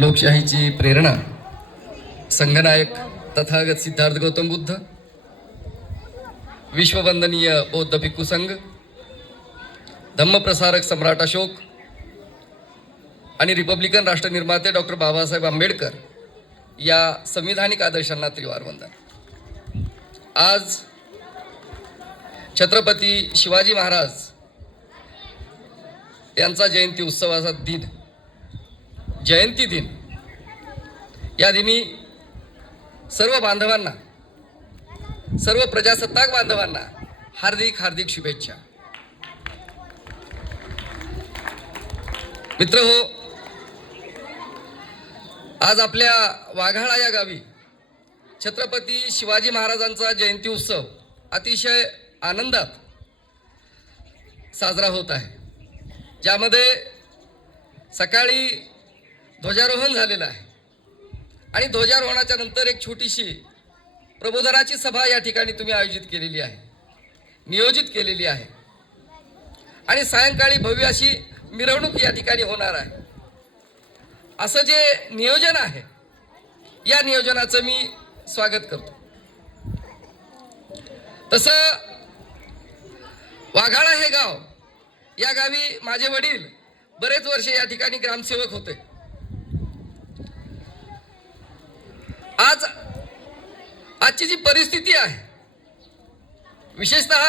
लोकशाहीची प्रेरणा संघनायक तथागत सिद्धार्थ गौतम बुद्ध विश्ववंदनीय बौद्ध भिक्खू संघ धम्मप्रसारक सम्राट अशोक आणि रिपब्लिकन राष्ट्रनिर्माते डॉक्टर बाबासाहेब आंबेडकर या संविधानिक आदर्शांना त्रिवार वंदन. आज छत्रपती शिवाजी महाराज यांचा जयंती उत्सवाचा दिन जयंती दिन. या दिनी सर्व बांधवांना सर्व प्रजासत्ताक बांधवांना हार्दिक हार्दिक शुभेच्छा. मित्र हो आज आपल्या वाघाळा या गावी छत्रपती शिवाजी महाराजांचा जयंती उत्सव अतिशय आनंदात साजरा होत आहे. ज्यामध्ये सकाळी ध्वजारोहण झालेलं आहे. आणि ध्वजारोहणाच्या नंतर एक छोटीशी प्रबोधनाची सभा या ठिकाणी तुम्ही आयोजित केलेली आहे. नियोजित केलेली आहे. आणि सायंकाळी भव्य अशी मिरवणूक या ठिकाणी होणार आहे. असं जे नियोजन आहे या नियोजनाचं मी स्वागत करतो. तसं वाघाळा हे गाव या गावी माझे वडील बरेच वर्ष या ठिकाणी ग्रामसेवक होते. आज आजची जी परिस्थिती आहे विशेषतः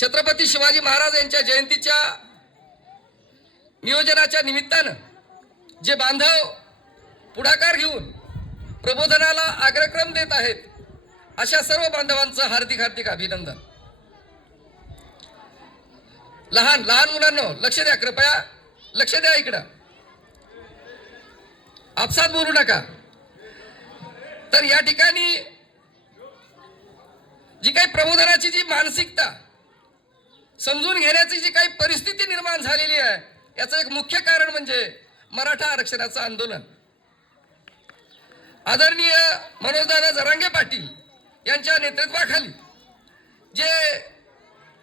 छत्रपती शिवाजी महाराज यांच्या जयंतीच्या नियोजनाच्या निमित्तानं जे बांधव पुढाकार घेऊन प्रबोधनाला अग्रक्रम देत आहेत अशा सर्व बांधवांचं हार्दिक हार्दिक अभिनंदन. लहान लहान मुलांनो लक्ष द्या कृपया लक्ष द्या इकडं. आपसात बोलू नका. तर या ठिकाणी जी काही प्रबोधनाची जी मानसिकता समजून घेण्याची जी काही परिस्थिती निर्माण झालेली आहे याचं एक मुख्य कारण म्हणजे मराठा आरक्षणाचं आंदोलन. आदरणीय मनोजदादा जरांगे पाटील यांच्या नेतृत्वाखाली जे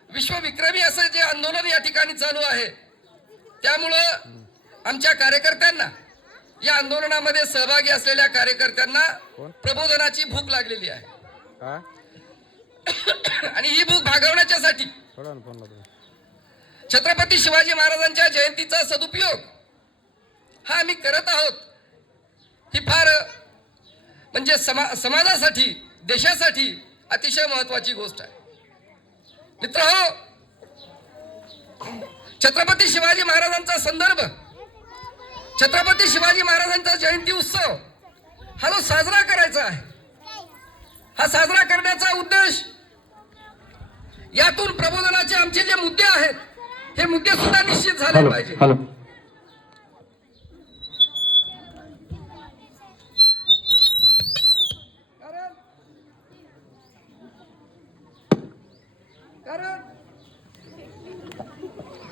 विश्वविक्रमी असं जे आंदोलन या ठिकाणी चालू आहे त्यामुळं आमच्या कार्यकर्त्यांना या आंदोलनामध्ये सहभागी असलेल्या कार्यकर्त्यांना प्रबोधनाची भूक लागलेली आहे. आणि ही भूक भागवण्याच्यासाठी छत्रपती शिवाजी महाराजांच्या जयंतीचा सदुपयोग हा आम्ही करत आहोत. ही फार म्हणजे समा समाजासाठी देशासाठी अतिशय महत्वाची गोष्ट आहे. मित्र हो छत्रपती शिवाजी महाराजांचा संदर्भ छत्रपती शिवाजी महाराजांचा जयंती उत्सव हा जो साजरा करायचा आहे हा साजरा करण्याचा उद्देश यातून प्रबोधनाचे आमचे जे मुद्दे आहेत हे मुद्दे सुद्धा निश्चित झाले पाहिजे.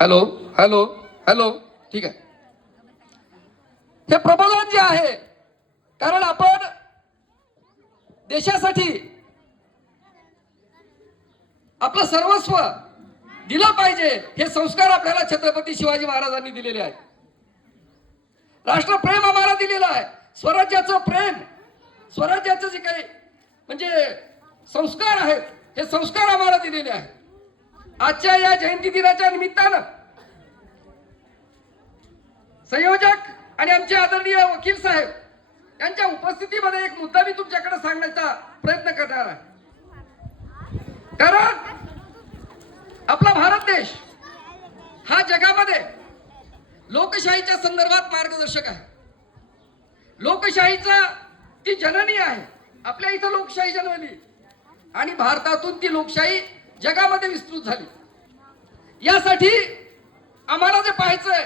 Hello hello hello. ठीक आहे. हे प्रबोधन जे आहे कारण आपण देशासाठी आपलं सर्वस्व दिलं पाहिजे हे संस्कार आपल्याला छत्रपती शिवाजी महाराजांनी दिलेले आहेत. राष्ट्रप्रेम आम्हाला दिलेलं आहे. स्वराज्याचं प्रेम स्वराज्याचं जे काही म्हणजे संस्कार आहेत हे संस्कार आम्हाला दिलेले आहेत. आजच्या या जयंती दिनाच्या निमित्तानं संयोजक आणि आमचे आदरणीय वकील साहेब यांच्या उपस्थितीमध्ये एक मुद्दा मी तुमच्याकडे सांगण्याचा प्रयत्न करणार आहे. कारण आपला भारत देश हा जगामध्ये लोकशाहीच्या संदर्भात मार्गदर्शक आहे. लोकशाहीचा ती जननी आहे आपल्या इथं लोकशाही जन्मली आणि भारतातून ती लोकशाही जगामध्ये विस्तृत झाली. यासाठी आम्हाला जे पाहायचंय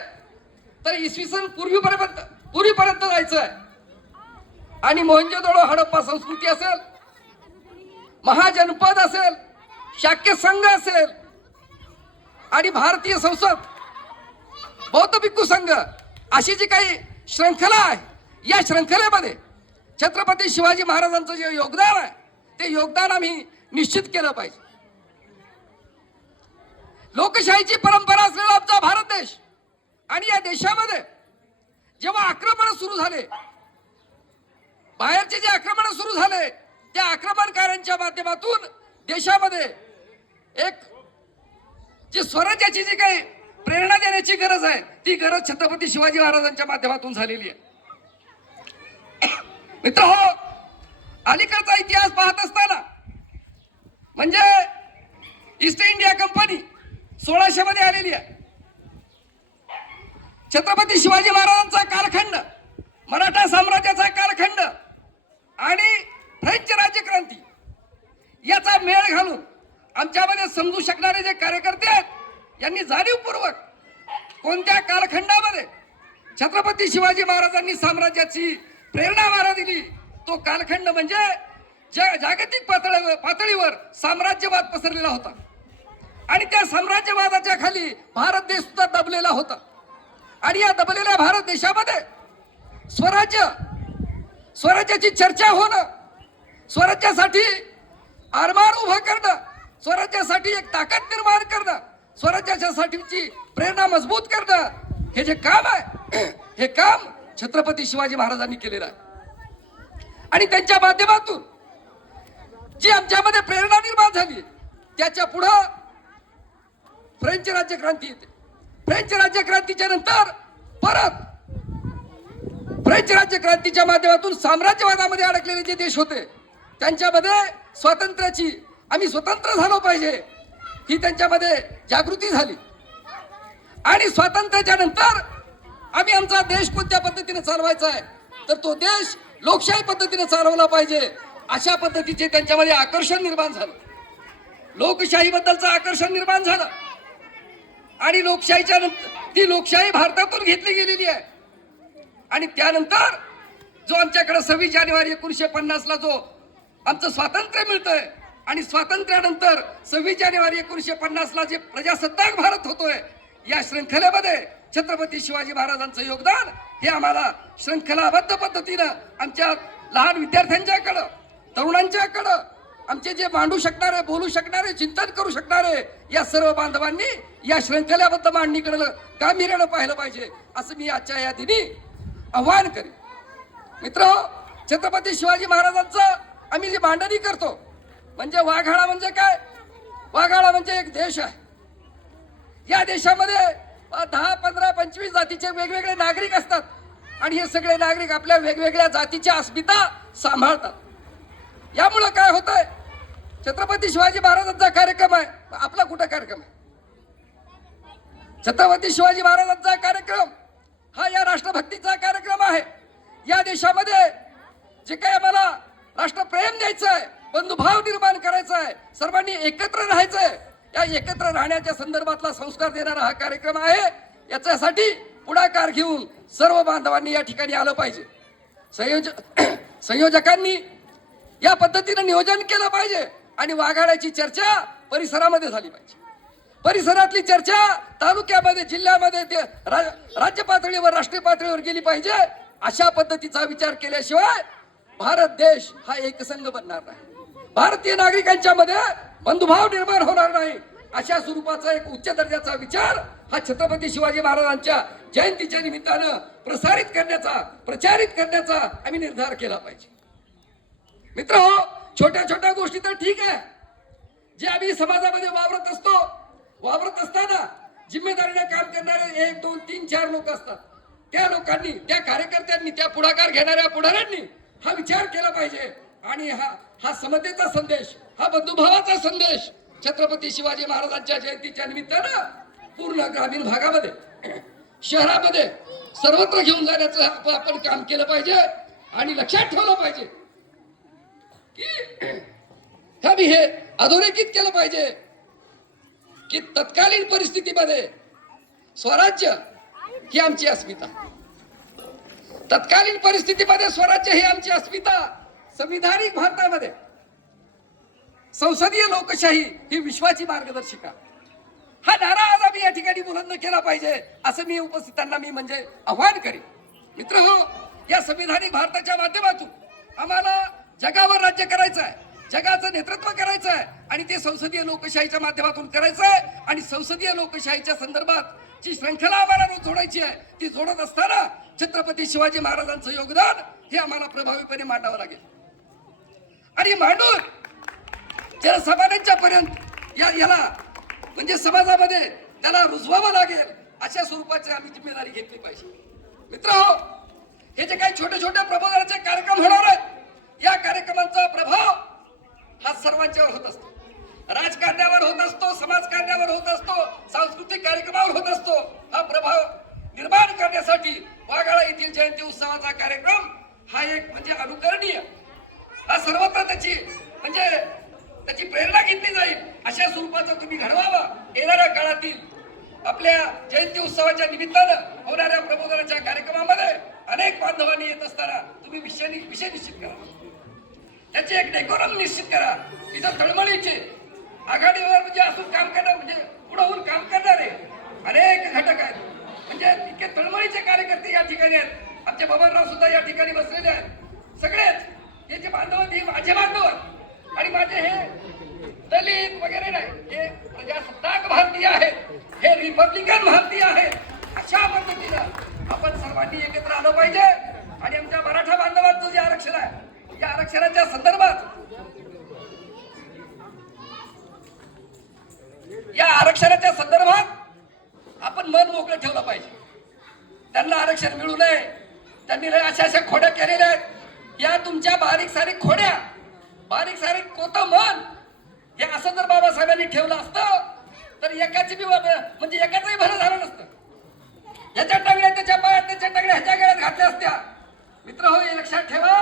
तर इसवी सन पूर्वीपर्यंत पूर्वीपर्यंत जायचं आहे आणि मोहनजोदडो हडप्पा संस्कृती असेल महाजनपद असेल शाक्य संघ असेल आणि भारतीय संसद बौद्ध भिक्खू संघ अशी जी काही श्रृंखला आहे या श्रृंखलेमध्ये छत्रपती शिवाजी महाराजांचं जे योगदान आहे ते योगदान आम्ही निश्चित केलं पाहिजे. लोकशाहीची परंपरा असलेला आमचा भारत देश आणि या देशामध्ये जेव्हा आक्रमण सुरू झाले बाहेरचे जे आक्रमण सुरू झाले त्या आक्रमणकारांच्या माध्यमातून देशामध्ये एक जी स्वराज्याची जी काही प्रेरणा देण्याची गरज आहे ती गरज छत्रपती शिवाजी महाराजांच्या माध्यमातून झालेली आहे. मित्र हो अलीकडचा इतिहास पाहत असताना म्हणजे ईस्ट इंडिया कंपनी सोळाशे मध्ये आलेली आहे. छत्रपती शिवाजी महाराजांचा कालखंड मराठा साम्राज्याचा कालखंड आणि फ्रेंच राज्यक्रांती याचा मेळ घालून आमच्यामध्ये समजू शकणारे जे कार्यकर्ते आहेत यांनी जाणीवपूर्वक कोणत्या कालखंडामध्ये छत्रपती शिवाजी महाराजांनी साम्राज्याची प्रेरणा मारा दिली तो कालखंड म्हणजे जा- जागतिक पातळीवर पातळीवर साम्राज्यवाद पसरलेला होता. आणि त्या साम्राज्यवादाच्या खाली भारत देश सुद्धा दबलेला होता. आणि या दबलेल्या भारत देशामध्ये स्वराज्य स्वराज्याची चर्चा होणं स्वराज्यासाठी आरमार उभं करणं स्वराज्यासाठी एक ताकद निर्माण करणं स्वराज्याच्यासाठीची प्रेरणा मजबूत करणं हे जे काम आहे हे काम छत्रपती शिवाजी महाराजांनी केलेलं आहे. आणि त्यांच्या माध्यमातून जी आमच्यामध्ये प्रेरणा निर्माण झाली त्याच्या पुढं फ्रेंच राज्यक्रांती येते. फ्रेंच राज्यक्रांतीच्या नंतर परत फ्रेंच राज्यक्रांतीच्या माध्यमातून साम्राज्यवादामध्ये अडकलेले जे देश होते त्यांच्यामध्ये स्वातंत्र्याची आम्ही स्वतंत्र झालो पाहिजे ही त्यांच्यामध्ये जागृती झाली. आणि स्वातंत्र्याच्या नंतर आम्ही आमचा देश कोणत्या पद्धतीने चालवायचा आहे तर तो देश लोकशाही पद्धतीने चालवला पाहिजे अशा पद्धतीचे त्यांच्यामध्ये आकर्षण निर्माण झालं. लोकशाहीबद्दलचं आकर्षण निर्माण झालं. आणि लोकशाहीच्या नंतर ती लोकशाही भारतातून घेतली गेलेली आहे. आणि त्यानंतर जो आमच्याकडे सव्वीस जानेवारी एकोणीसशे पन्नासला जो आमचं स्वातंत्र्य मिळतंय आणि स्वातंत्र्यानंतर सव्वीस जानेवारी एकोणीसशे पन्नासला जे प्रजासत्ताक भारत होतोय या श्रृंखलेमध्ये छत्रपती शिवाजी महाराजांचं योगदान हे आम्हाला श्रृंखलाबद्ध पद्धतीनं आमच्या लहान विद्यार्थ्यांच्याकडं तरुणांच्याकडं आमचे जे मांडू शकणारे बोलू शकणारे चिंतन करू शकणारे या सर्व बांधवांनी या शृंखलाबद्ध मांडणीकडे गांभीर्यानं पाहिलं पाहिजे असं मी आजच्या या दिनी आव्हान करेन. मित्र छत्रपती शिवाजी महाराजांचं आम्ही जी मांडणी करतो म्हणजे वाघाळा म्हणजे काय? वाघाळा म्हणजे एक देश आहे. या देशामध्ये दहा पंधरा पंचवीस जातीचे वेगवेगळे नागरिक असतात. आणि हे सगळे नागरिक आपल्या वेगवेगळ्या जातीच्या अस्मिता सांभाळतात. यामुळं काय होतंय? छत्रपती शिवाजी महाराजांचा कार्यक्रम आहे. आपला कुठं कार्यक्रम आहे? छत्रपती शिवाजी महाराजांचा कार्यक्रम हा या राष्ट्रभक्तीचा कार्यक्रम आहे. या देशामध्ये जे काही आम्हाला राष्ट्रप्रेम द्यायचं आहे बंधुभाव निर्माण करायचा आहे सर्वांनी एकत्र राहायचं आहे या एकत्र राहण्याच्या संदर्भातला संस्कार देणारा हा कार्यक्रम आहे. याच्यासाठी पुढाकार घेऊन सर्व बांधवांनी या ठिकाणी आलं पाहिजे. संयोजक संयोजकांनी या पद्धतीनं नियोजन केलं पाहिजे आणि वाघाड्याची चर्चा परिसरामध्ये झाली पाहिजे. परिसरातली चर्चा तालुक्यामध्ये जिल्ह्यामध्ये ते राज्य पातळीवर राष्ट्रीय पातळीवर गेली पाहिजे अशा पद्धतीचा विचार केल्याशिवाय भारत देश हा एकसंघ बनणार नाही. भारतीय नागरिकांच्या मध्ये बंधुभाव निर्माण होणार नाही अशा स्वरूपाचा एक उच्च दर्जाचा विचार हा छत्रपती शिवाजी महाराजांच्या जयंतीच्या निमित्तानं प्रसारित करण्याचा प्रचारित करण्याचा आम्ही निर्धार केला पाहिजे. मित्र हो छोट्या छोट्या गोष्टी तर ठीक आहे. जे आम्ही समाजामध्ये वावरत असतो वावरत असताना जिम्मेदारीने काम करणारे एक दोन तीन चार लोक असतात. त्या लोकांनी त्या कार्यकर्त्यांनी त्या पुढाकार घेणाऱ्या पुढाऱ्यांनी हा विचार केला पाहिजे. आणि हा हा समतेचा संदेश हा बंधुभावाचा संदेश छत्रपती शिवाजी महाराजांच्या जयंतीच्या निमित्तानं पूर्ण ग्रामीण भागामध्ये शहरामध्ये सर्वत्र घेऊन जाण्याचं आपण काम केलं पाहिजे आणि लक्षात ठेवलं पाहिजे. की मी हे अधोरेखित केलं पाहिजे की तत्कालीन परिस्थितीमध्ये स्वराज्य ही आमची अस्मिता. तत्कालीन परिस्थितीमध्ये स्वराज्य ही आमची अस्मिता संविधानिक भारतामध्ये. संसदीय लोकशाही ही विश्वाची मार्गदर्शिका. हा नारा आज आम्ही या ठिकाणी बुलंद केला पाहिजे असं मी उपस्थितांना मी म्हणजे आव्हान करेन. मित्र हो या संविधानिक भारताच्या माध्यमातून आम्हाला जगावर राज्य करायचं आहे जगाचं नेतृत्व करायचं आहे आणि ते संसदीय लोकशाहीच्या माध्यमातून करायचं आहे आणि संसदीय लोकशाहीच्या संदर्भात जी श्रृंखला आम्हाला जोडायची आहे ती जोडत असताना छत्रपती शिवाजी महाराजांचं योगदान हे आम्हाला प्रभावीपणे मांडावं लागेल. आणि मांडून ज्या पर्यंत या याला म्हणजे समाजामध्ये त्याला रुजवावं लागेल अशा स्वरूपाची आम्ही जिम्मेदारी घेतली पाहिजे. मित्र हो, हे जे काही छोटे छोटे प्रबोधनाचे कार्यक्रम होणार आहेत या कार्यक्रमांचा प्रभाव हा सर्वांच्यावर होत असतो. राजकारण्यावर होत असतो समाजकारण्यावर होत असतो सांस्कृतिक कार्यक्रमावर होत असतो. हा प्रभाव निर्माण करण्यासाठी वाघाळा येथील जयंती उत्सवाचा कार्यक्रम हा एक म्हणजे अनुकरणीय. हा सर्वत्र त्याची म्हणजे त्याची प्रेरणा घेतली जाईल. अशा स्वरूपाचा तुम्ही घडवावा. येणाऱ्या काळातील आपल्या जयंती उत्सवाच्या निमित्तानं होणाऱ्या प्रबोधनाच्या कार्यक्रमामध्ये अनेक बांधवांनी येत असताना तुम्ही विषय विषय निश्चित करा. त्याचे एक डेकोरम निश्चित करा. इथं तळमळीचे आघाडीवर म्हणजे असून काम करणार म्हणजे पुढे होऊन काम करणारे अनेक घटक आहेत. म्हणजे इतके तळमळीचे कार्यकर्ते या ठिकाणी आहेत. आमचे बबनराव सुद्धा या ठिकाणी बसलेले आहेत. सगळेच हे जे बांधव आहेत, हे माझे बांधव आहेत. आणि माझे हे दलित वगैरे नाही हे प्रजासत्ताक भारतीय आहेत. हे रिपब्लिकन भारतीय आहेत. अशा पद्धतीनं आपण सर्वांनी एकत्र आलं पाहिजे. आणि आमच्या मराठा बांधवांचं जे आरक्षण आहे या आरक्षणाच्या संदर्भात या आरक्षणाच्या संदर्भात आपण मन मोकळं ठेवलं पाहिजे त्यांना आरक्षण मिळू नये त्यांनी लय अशा अशा खोड्या केलेल्या आहेत या तुमच्या बारीक सारीक खोड्या बारीक सारीक कोत मन हे असं जर बाबासाहेबांनी ठेवलं असतं तर एकाची बी बाब- म्हणजे एकाचंही भलं झालं नसतं ह्याच्या टांगड्या त्याच्या पायात त्याच्या टांगड्या ह्याच्या गळ्यात घातल्या असत्या मित्र हो हे लक्षात ठेवा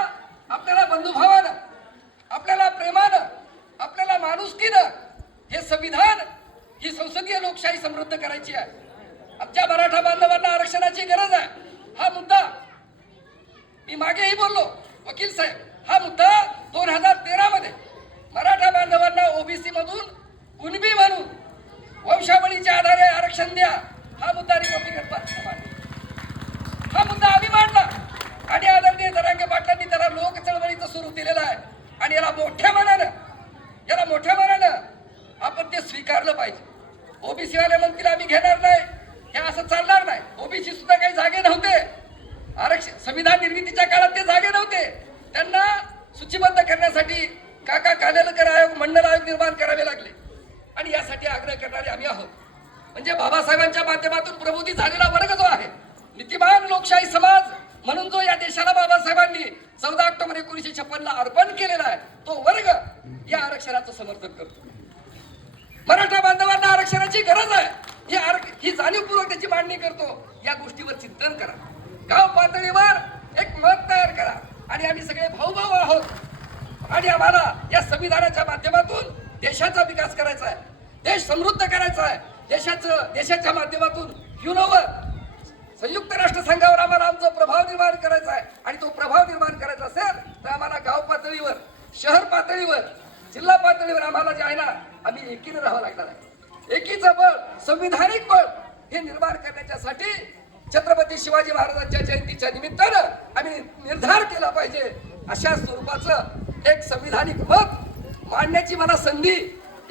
आपल्याला बंधुभावानं आपल्याला प्रेमानं आपल्याला माणुसकीनं हे संविधान ही संसदीय लोकशाही समृद्ध करायची आहे आमच्या मराठा बांधवांना आरक्षणाची गरज आहे हा मुद्दा मी मागेही बोललो वकील साहेब हा मुद्दा दोन हजार तेरा मध्ये मराठा बांधवांना ओबीसी मधून कुणबी म्हणून वंशावळीच्या आधारे आरक्षण द्या हा मुद्दा रिपब्लिकन पक्षाने मांडला हा मुद्दा आम्ही मांडला आणि आदरणीय दरांगे पाटलांनी त्याला लोक चळवळीचं स्वरूप दिलेलं आहे आणि याला मोठ्या मनानं याला मोठ्या मनानं आपण ते स्वीकारलं पाहिजे ओबीसी वाले म्हणतील आम्ही घेणार नाही हे असं चालणार नाही ओबीसी सुद्धा काही जागे नव्हते आरक्षण संविधान निर्मितीच्या काळात ते जागे नव्हते त्यांना सूचीबद्ध करण्यासाठी काका कालेलकर आयोग मंडल आयोग निर्माण करावे लागले आणि यासाठी आग्रह करणारे आम्ही आहोत म्हणजे बाबासाहेबांच्या माध्यमातून प्रबोधित झालेला वर्ग जो आहे नीतिमान लोकशाही समाज म्हणून जो या देशाला बाबासाहेबांनी चौदा ऑक्टोबर एकोणीशे छप्पनला अर्पण केलेला आहे तो वर्ग या आरक्षणाचं समर्थन करतो. मराठा बांधवांना आरक्षणाची गरज आहे ही आर ही जाणीवपूर्वक त्याची मांडणी करतो या गोष्टीवर चिंतन करा. गाव पातळीवर एक मत तयार करा आणि आम्ही सगळे भाऊभाऊ आहोत. आणि आम्हाला या संविधानाच्या माध्यमातून देशाचा विकास करायचा आहे देश समृद्ध करायचा आहे देशाचं देशाच्या माध्यमातून युनोवर संयुक्त राष्ट्र संघावर आम्हाला आमचा प्रभाव निर्माण करायचा आहे. आणि तो प्रभाव निर्माण करायचा असेल तर आम्हाला गाव पातळीवर शहर पातळीवर जिल्हा पातळीवर आम्हाला जे आहे ना आम्ही एकीनं राहावं लागणार आहे. एकीचं बळ संविधानिक बळ हे निर्माण करण्याच्यासाठी छत्रपती शिवाजी महाराजांच्या जयंतीच्या निमित्तानं आम्ही निर्धार केला पाहिजे. अशा स्वरूपाचं एक संविधानिक मत मांडण्याची मला संधी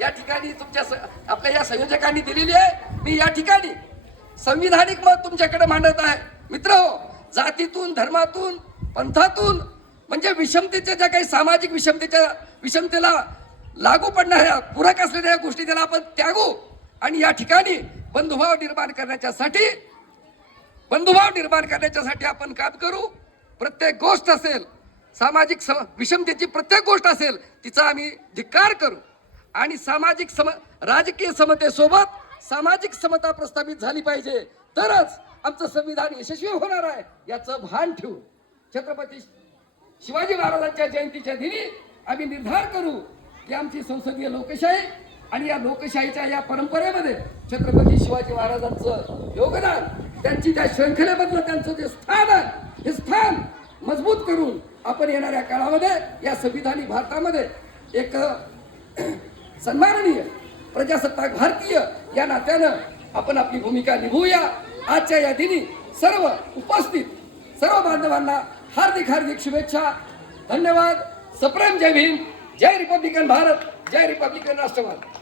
या ठिकाणी तुमच्या स- आपल्या या संयोजकांनी दिलेली आहे. मी या ठिकाणी संविधानिक मत तुमच्याकडे मांडत आहे. मित्र हो जातीतून धर्मातून पंथातून म्हणजे विषमतेच्या ज्या काही सामाजिक विषमतेच्या विषमतेला लागू पडणाऱ्या पूरक असलेल्या गोष्टी त्याला आपण त्यागू आणि या ठिकाणी बंधुभाव निर्माण करण्याच्यासाठी बंधुभाव निर्माण करण्याच्यासाठी आपण काम करू. प्रत्येक गोष्ट असेल सामाजिक स विषमतेची प्रत्येक गोष्ट असेल तिचा आम्ही धिक्कार करू. आणि सामाजिक सम राजकीय समतेसोबत सामाजिक समता प्रस्थापित झाली पाहिजे. तरच आमचं संविधान यशस्वी होणार आहे याचं भान ठेवू. छत्रपती शिवाजी महाराजांच्या जयंतीच्या दिनी आम्ही निर्धार करू की आमची संसदीय लोकशाही आणि या लोकशाहीच्या या परंपरेमध्ये छत्रपती शिवाजी महाराजांचं योगदान त्यांची त्या शृंखलेमधलं त्यांचं जे स्थान आहे हे स्थान मजबूत करून आपण येणाऱ्या काळामध्ये या संविधानिक भारतामध्ये एक सन्माननीय प्रजासत्ताक भारतीय या नात्यानं आपण आपली भूमिका निभूया. आजच्या या दिनी सर्व उपस्थित सर्व बांधवांना हार्दिक हार्दिक शुभेच्छा. धन्यवाद. सप्रेम जय भीम. जय रिपब्लिकन भारत. जय रिपब्लिकन राष्ट्रवाद.